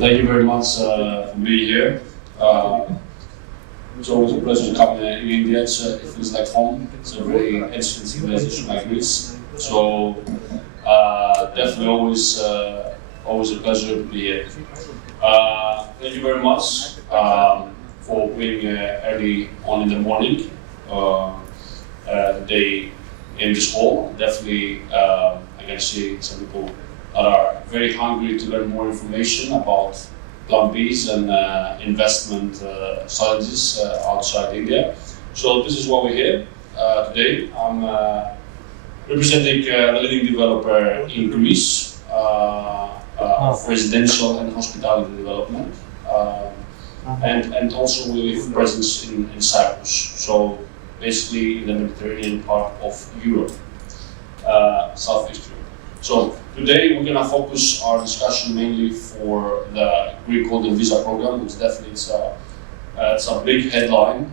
thank you very much for being here. It's always a pleasure to come in India. It feels like home. It's a very ancient civilization like Greece. So definitely always a pleasure to be here. Thank you very much for being early on in the morning today in this hall. Definitely I can see some people that are very hungry to learn more information about Plan Bs and investment strategies outside India. So this is why we're here today. I'm representing the leading developer in Greece of residential and hospitality development, and also with presence in Cyprus. So basically in the Mediterranean part of Europe, Southeast Europe. So today we're going to focus our discussion mainly for the Greek Golden Visa program, which definitely it's a big headline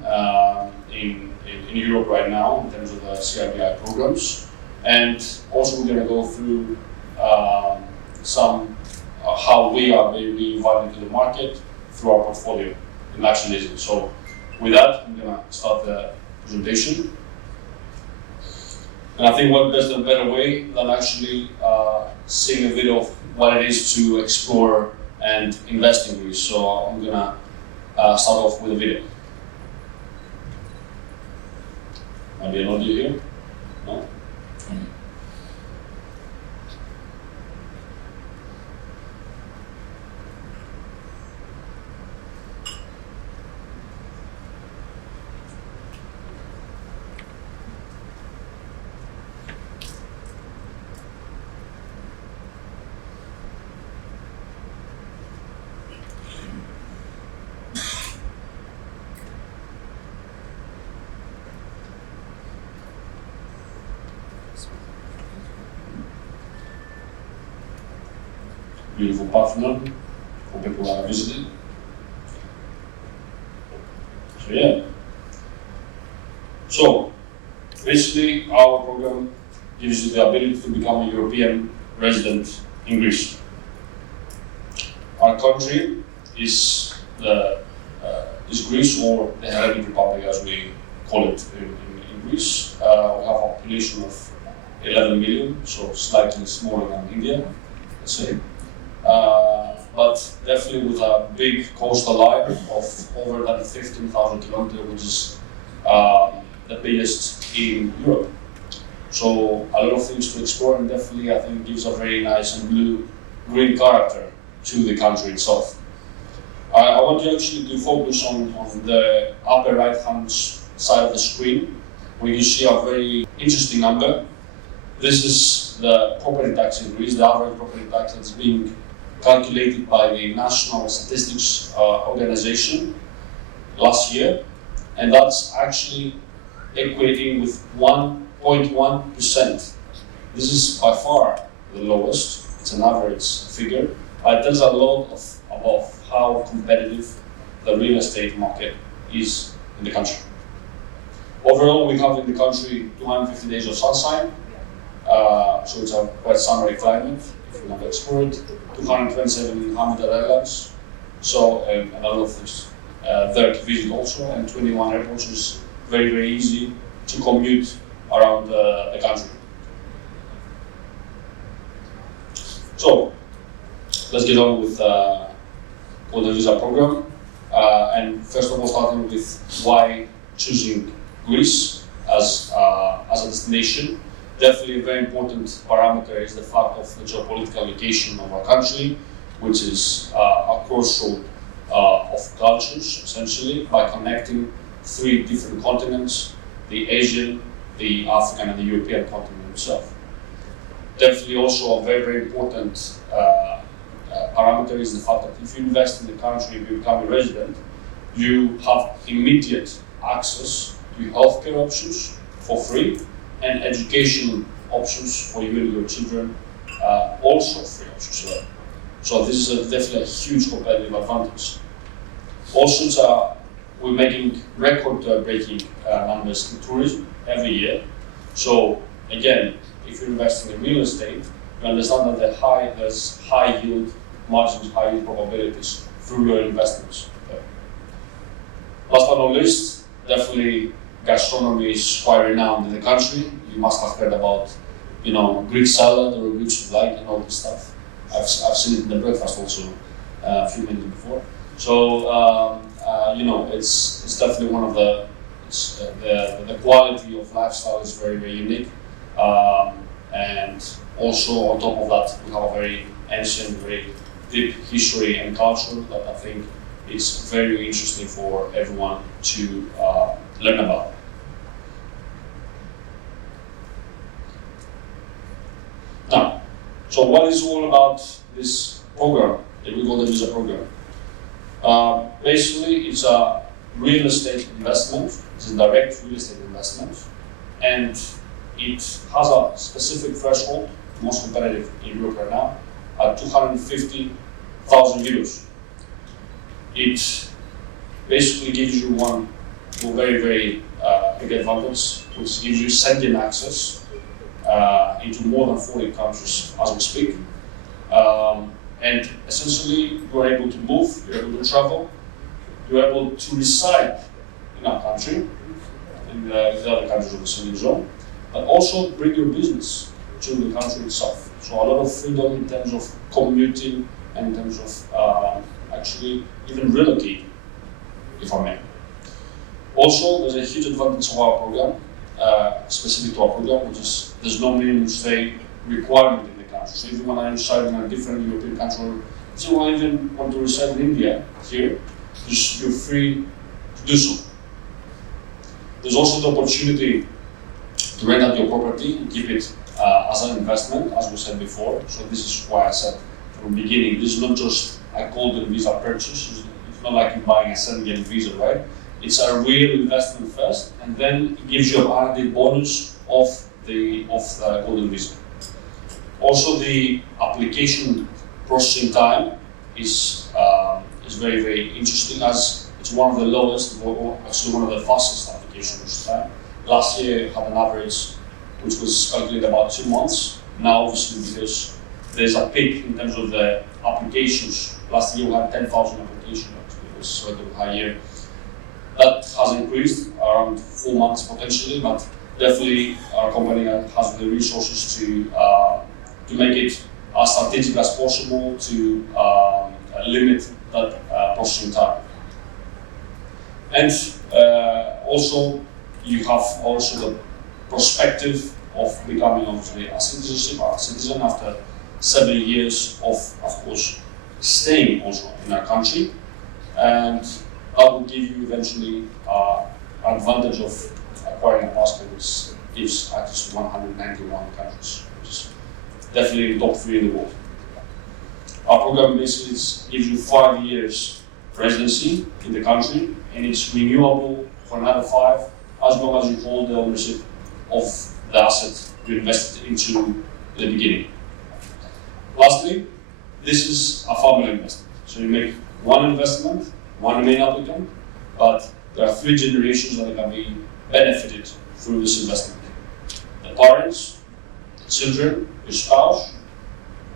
in Europe right now in terms of the CRBI programs. And also we're going to go through how we are being invited to the market through our portfolio in LUX&EASY. So with that, I'm going to start the presentation. And I think what best and better way than actually seeing a video of what it is to explore and invest in Greece. So I'm gonna start off with a video. Maybe an audio here? No? Beautiful partner for people that are visiting. So yeah. So basically our program gives you the ability to become a European resident in Greece. Our country is Greece, or the Hellenic Republic as we call it in Greece. We have a population of 11 million, so slightly smaller than India, let's say. But definitely with a big coastal line of over than 15,000 kilometers, which is the biggest in Europe. So a lot of things to explore, and definitely I think gives a very nice and blue-green character to the country itself. I want you actually to focus on the upper right-hand side of the screen, where you see a very interesting number. This is the property tax in Greece, the average property tax that's being calculated by the National Statistics Organization last year, and that's actually equating with 1.1%. This is by far the lowest. It's an average figure, but it tells a lot about how competitive the real estate market is in the country. Overall, we have in the country 250 days of sunshine, so it's a quite summery climate if you want to explore it. 227 inhabited islands, so and a lot of things there to visit also, and 21 airports, which is very, very easy to commute around the country. So let's get on with the visa program, and first of all starting with why choosing Greece as a destination. Definitely a very important parameter is the fact of the geopolitical location of our country, which is a crossroad of cultures, essentially, by connecting three different continents, the Asian, the African, and the European continent itself. Definitely also a very, very important parameter is the fact that if you invest in the country, if you become a resident, you have immediate access to healthcare options for free, and education options for you and your children, also free options. So this is definitely a huge competitive advantage. Also, we're making record-breaking numbers in tourism every year. So again, if you're investing in real estate, you understand that there's high yield margins, high yield probabilities through your investments. Okay. Last but not least, definitely gastronomy is quite renowned in the country. You must have heard about, Greek salad or Greek souvlaki and all this stuff. I've seen it in the breakfast also a few minutes before. So it's definitely one of the quality of lifestyle is very, very unique. And also on top of that, we have a very ancient, very deep history and culture that I think is very interesting for everyone to learn about. Now, so what is all about this program, the Golden Visa program? Basically, it's a real estate investment. It's a direct real estate investment, and it has a specific threshold, most competitive in Europe right now, at 250,000 euros. It basically gives you one very, very big advantage, which gives you Schengen access into more than 40 countries as we speak. And essentially, you are able to move, you're able to travel, you're able to reside in a country, in the other countries of the Schengen zone, but also bring your business to the country itself. So a lot of freedom in terms of commuting and in terms of actually even relocating, if I may. Also, there's a huge advantage of our program, specific to our program, which is there's no minimum stay requirement in the country. So if you want to reside in a different European country, or if you even want to reside in India here, you're free to do so. There's also the opportunity to rent out your property and keep it as an investment, as we said before. So this is why I said from the beginning, this is not just a golden visa purchase. It's not like you're buying a Schengen visa, right? It's a real investment first, and then it gives you an added bonus of the golden visa. Also, the application processing time is very, very interesting, as it's one of the lowest, or actually one of the fastest application processing time. Last year had an average which was calculated about 2 months. Now, obviously, because there's a peak in terms of the applications. Last year we had 10,000 applications, it was sort of a high year. That has increased around 4 months potentially, but definitely our company has the resources to make it as strategic as possible to limit that processing time. And also, you have also the perspective of becoming obviously a citizen after 7 years of course, staying also in our country, and that will give you eventually an advantage of acquiring a passport, which gives access to 191 countries, which is definitely top 3 in the world. Our program basically gives you 5 years residency in the country, and it's renewable for another 5 as long as you hold the ownership of the asset you invested into in the beginning. Lastly, this is a family investment. So you make one investment, one main applicant, but there are 3 generations that can be benefited through this investment. The parents, the children, your spouse,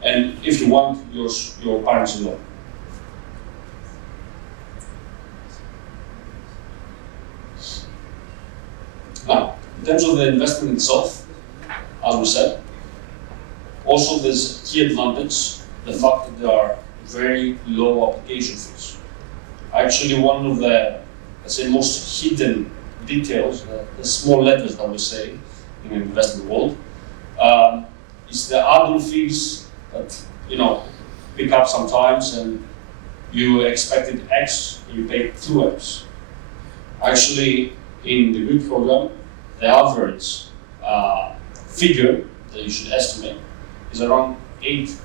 and if you want, your parents-in-law. Now, in terms of the investment itself, as we said, also there's a key advantage, the fact that there are very low application fees. Actually, one of the, let's say, most hidden details, the small letters that we say in the investment world, is the add-on fees that pick up sometimes, and you expected X, you paid 2X. Actually, in the Greek program, the average figure that you should estimate is around 8%.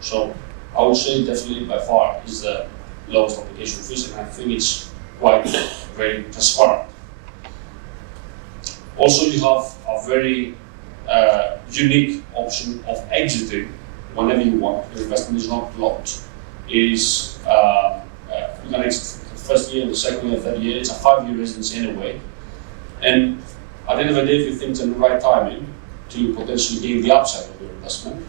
So I would say definitely by far is the lowest application fees, and I think it's quite very transparent. Also, you have a very unique option of exiting whenever you want. Your investment is not locked. It is you can exit the first year, the second year, the third year. It's a 5-year residency anyway. And at the end of the day, if you think it's the right timing to potentially gain the upside of your investment,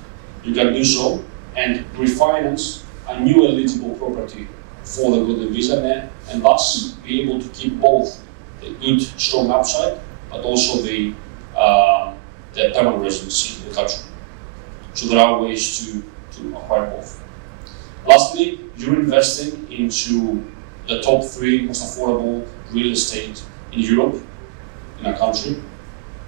you can do so and refinance a new eligible property for the golden visa and thus be able to keep both the good, strong upside, but also the permanent residency in the country. So there are ways to acquire both. Lastly, you're investing into the top 3 most affordable real estate in Europe, in a country,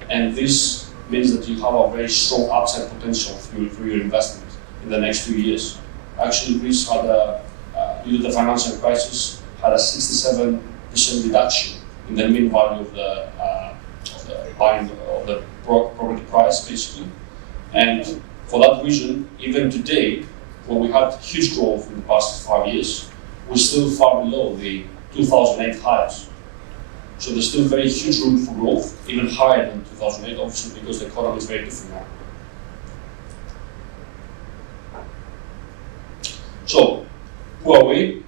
and this means that you have a very strong upside potential through your investment in the next few years. Actually, Greece had due to the financial crisis, had a 67% reduction in the mean value of the property price, basically. And for that reason, even today, when we had huge growth in the past 5 years, we're still far below the 2008 highs. So there's still very huge room for growth, even higher than 2008, obviously, because the economy is very different now. So, who are we?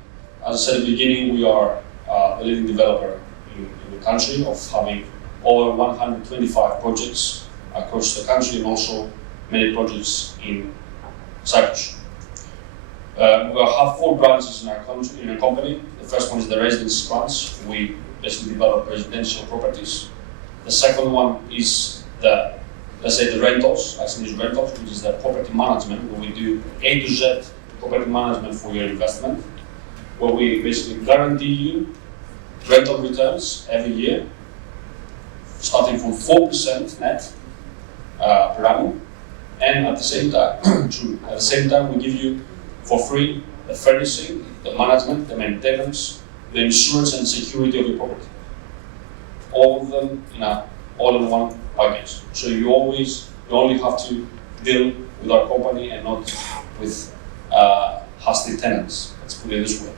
As I said at the beginning, we are the leading developer in the country, of having over 125 projects across the country and also many projects in Cyprus. We have 4 branches in our company. The first one is the Residency branch. We basically develop residential properties. The second one is the rentals, which is the property management, where we do A to Z property management for your investment, where we basically guarantee you rental returns every year, starting from 4% net per annum, and at the same time, we give you for free the furnishing, the management, the maintenance, the insurance and security of your property. All of them in an all-in-one package. So you only have to deal with our company and not with hostile tenants. Let's put it this way.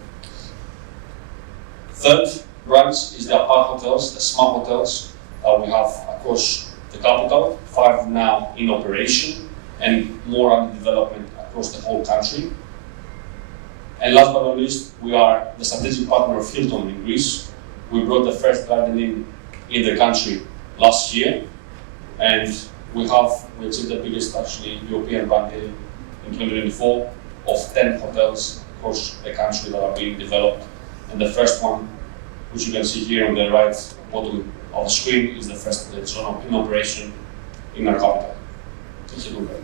Third branch is the apart hotels, the smart hotels we have across the capital, 5 now in operation and more under development across the whole country. And last but not least, we are the strategic partner of Hilton in Greece. We brought the first garden in the country last year, and we achieved the biggest European ranking in 2024 of 10 hotels across the country that are being developed. And the first one, which you can see here on the right bottom of the screen, is the first that's in operation in our capital, in Mumbai.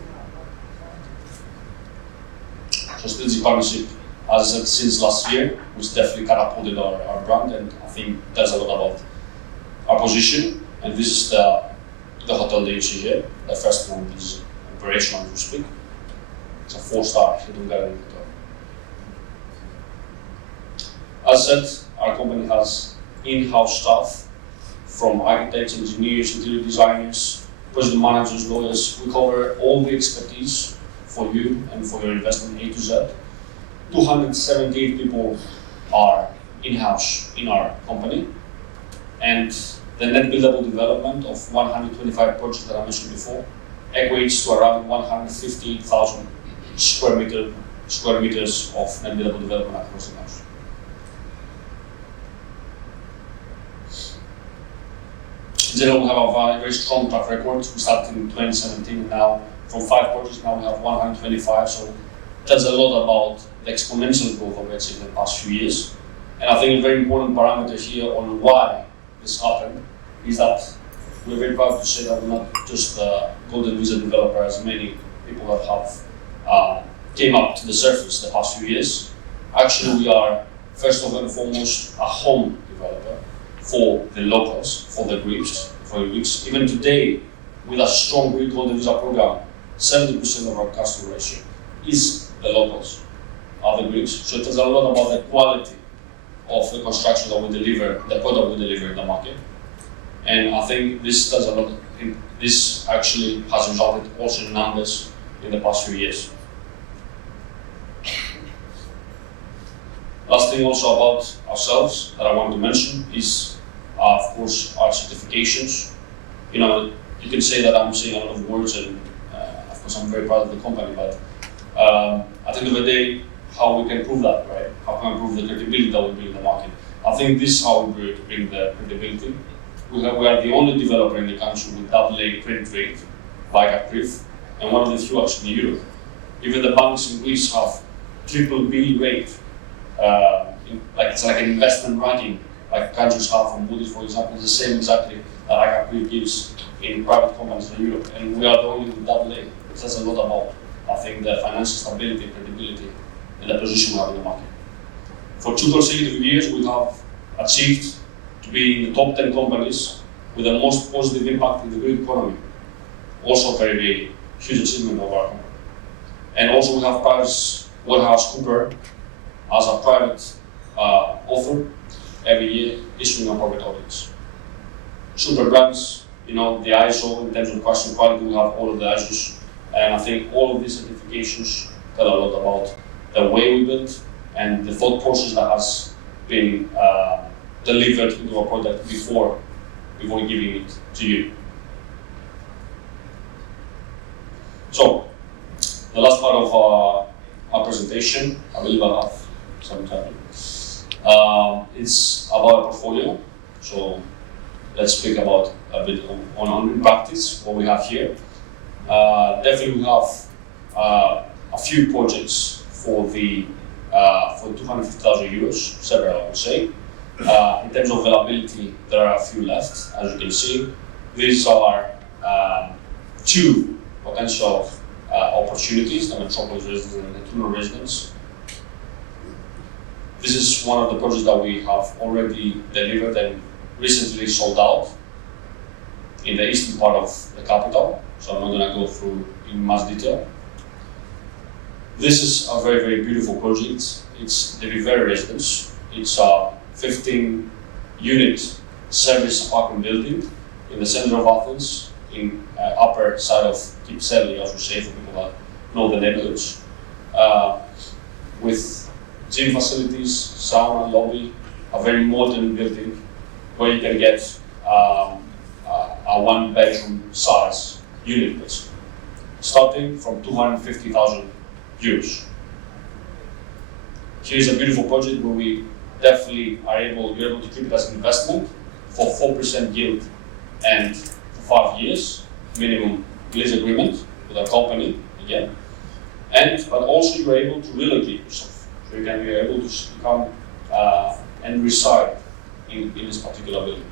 So strategic partnership, as I said, since last year, which definitely catapulted our brand, and I think tells a lot about our position. And this is the hotel that you see here. The first one is operational as we speak. It's a 4-star Hilton Garden hotel. As I said, our company has in-house staff from architects, engineers, interior designers, project managers, lawyers. We cover all the expertise for you and for your investment A to Z. 278 people are in-house in our company, and the net buildable development of 125 projects that I mentioned before equates to around 150,000 square meters of net buildable development across the country. In general, we have a very strong track record. We started in 2017, and now from 5 projects, now we have 125. So it tells a lot about the exponential growth of it in the past few years. And I think a very important parameter here on why this happened is that we're very proud to say that we're not just a golden visa developer, as many people that have came up to the surface the past few years. Actually, we are first and foremost a home developer for the locals, for the Greeks. Even today, with a strong Greek golden visa program, 70% of our customer ratio is the locals, are the Greeks. So it tells a lot about the quality of the construction that we deliver, the product we deliver in the market. And I think this tells a lot. This actually has resulted also in numbers in the past few years. Last thing also about ourselves that I want to mention is, of course, our certifications. You know, you can say that I'm saying a lot of words, and of course I'm very proud of the company, but at the end of the day, how we can prove that, right? How can we prove the credibility that we bring in the market? I think this is how we bring the credibility. We are the only developer in the country with AA credit rate by CAPRIF, and one of the few actually in Europe. Even the banks in Greece have triple B rate. It's like an investment ranking, like countries have from Moody's, for example, the same exactly that IREX gives in private companies in Europe, and we are the only with double A. It says a lot about, I think, the financial stability, credibility, and the position we have in the market. For 2 consecutive years, we have achieved to be in the top 10 companies with the most positive impact in the Greek economy. Also, very, very huge achievement of our company. And also, we have PricewaterhouseCoopers as a private author every year issuing our private audits. Super brands, the ISO in terms of question quality, we have all of the ISOs, and I think all of these certifications tell a lot about the way we build and the thought process that has been delivered into our product before giving it to you. So, the last part of our presentation, I believe I have some time. It's about our portfolio. So let's speak about a bit on practice, what we have here. Definitely we have a few projects for 250,000 euros, several I would say. In terms of availability, there are a few left, as you can see. These are 2 potential opportunities, the Metropolis Residence and the Tunnel Residence. This is one of the projects that we have already delivered and recently sold out in the eastern part of the capital, so I'm not going to go through in much detail. This is a very, very beautiful project. It's the Rivera Residence. It's a 15-unit service apartment building in the center of Athens, in upper side of Kypseli, as we say, for people that know the neighborhoods, with gym facilities, sauna, lobby, a very modern building where you can get a 1-bedroom size unit, basically, starting from 250,000 euros. Here's a beautiful project where we definitely you're able to keep it as an investment for 4% yield and 5 years minimum lease agreement with a company again, but also you're able to relocate yourself. So you can be able to come and reside in this particular building.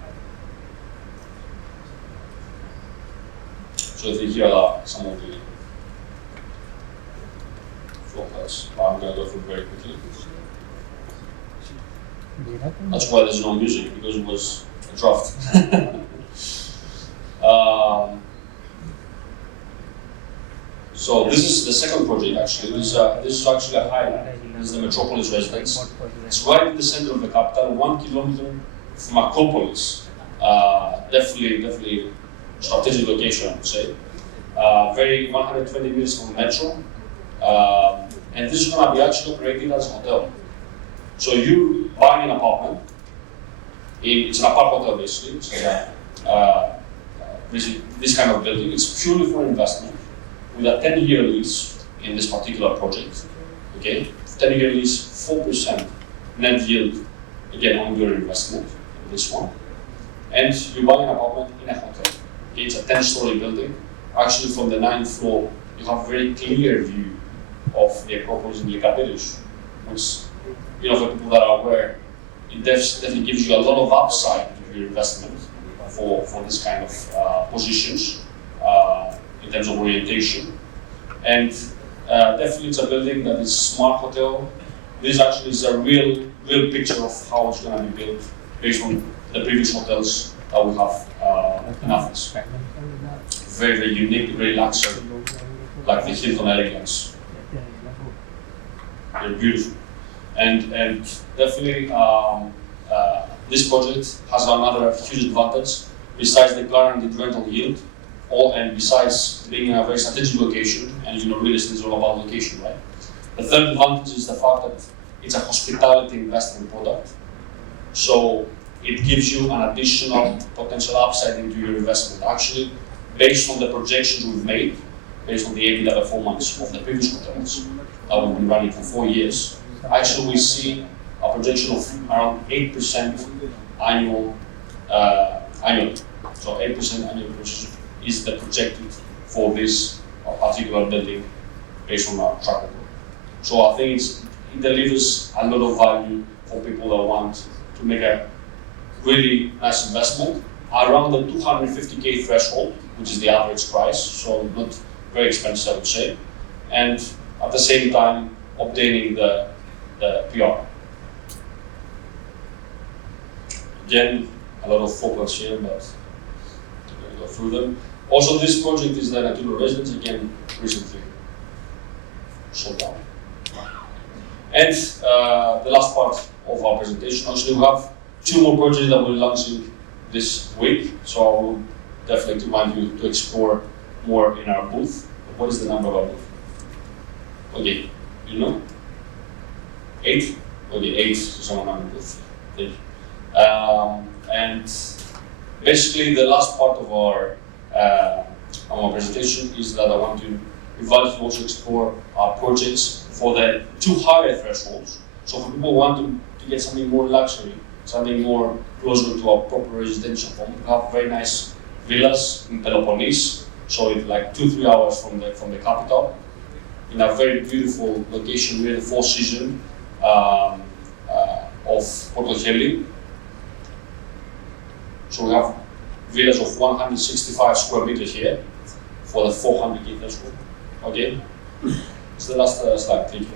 So here are some of the floor plans. I'm going to go through very quickly. That's why there's no music, because it was a draft. So this is the second project actually. This is actually a highlight. This is the Metropolis Residence. It's right in the center of the capital, 1 kilometer from Acropolis. Definitely strategic location, I would say. Very 120 minutes from the metro. And this is going to be actually operated as a hotel. So you buy an apartment, it's an apartment hotel basically, so this kind of building. It's purely for investment with a 10-year lease in this particular project. Okay, 10-year lease, 4% net yield, again on your investment in this one. And you buy an apartment in a hotel. Okay, it's a 10-story building. Actually, from the 9th floor, you have a very clear view of the Acropolis in Leivadas, which, for people that are aware, it definitely gives you a lot of upside to your investment for this kind of positions in terms of orientation. And definitely it's a building that is smart hotel. This actually is a real picture of how it's going to be built based on the previous hotels that we have in Athens. Very, very unique, very luxury, like the Hilton Elegance. They're beautiful. And definitely this project has another huge advantage besides the guaranteed rental yield, and besides being in a very strategic location, and real estate is all about location, right? The third advantage is the fact that it's a hospitality investment product. So it gives you an additional potential upside into your investment. Actually, based on the projections we've made, based on the EBITDA performance of the previous hotels that we've been running for 4 years, actually we see a projection of around 8% annual. So 8% annual projection is the projected for this particular building based on our track record. So I think it delivers a lot of value for people that want to make a really nice investment around the 250K threshold, which is the average price, so not very expensive, I would say, and at the same time obtaining the PR. Again, a lot of focus here, but I'm going to go through them. Also, this project is the Natural Residence, again, recently sold down. And the last part of our presentation, actually, we have 2 more projects that we're launching this week, so I would definitely remind you to explore more in our booth. What is the number of our booth? Okay, you know? 8? Okay, 8 is someone on the booth. Thank you. And basically, the last part of our presentation is that I want to invite you to also explore our projects for the 2 higher thresholds. So for people who want to get something more luxury, something more closer to a proper residential home, we have very nice villas in Peloponnese, so it's like 2-3 hours from the capital, in a very beautiful location near the Four Seasons of Portocheli. So we have villas of 165 square meters here for the 400K threshold. Okay, it's the last slide. Thank you.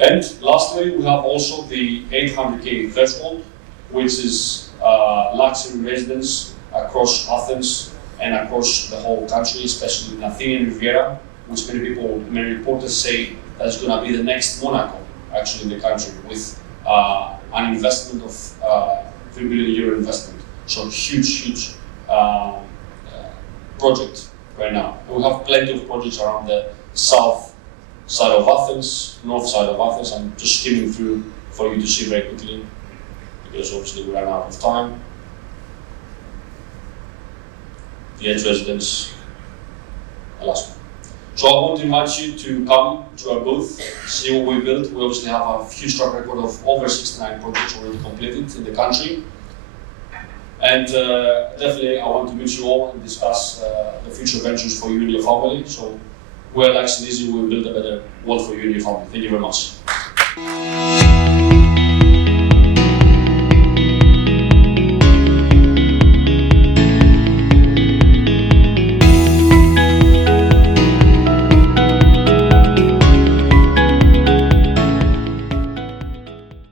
And lastly, we have also the 800K threshold, which is luxury residence across Athens and across the whole country, especially in Athenian Riviera, which many reporters say that is going to be the next Monaco, actually, in the country, with an investment of €3 billion investment. So huge project right now. And we have plenty of projects around the south side of Athens, north side of Athens. I'm just skimming through for you to see very quickly, because obviously we ran out of time. The Edge Residence, Alaska. So I want to invite you to come to our booth, see what we built. We obviously have a huge track record of over 69 projects already completed in the country. And definitely I want to meet you all and discuss the future ventures for you and your family. So we're LUX&EASY, we'll build a better world for you and your family. Thank you very much.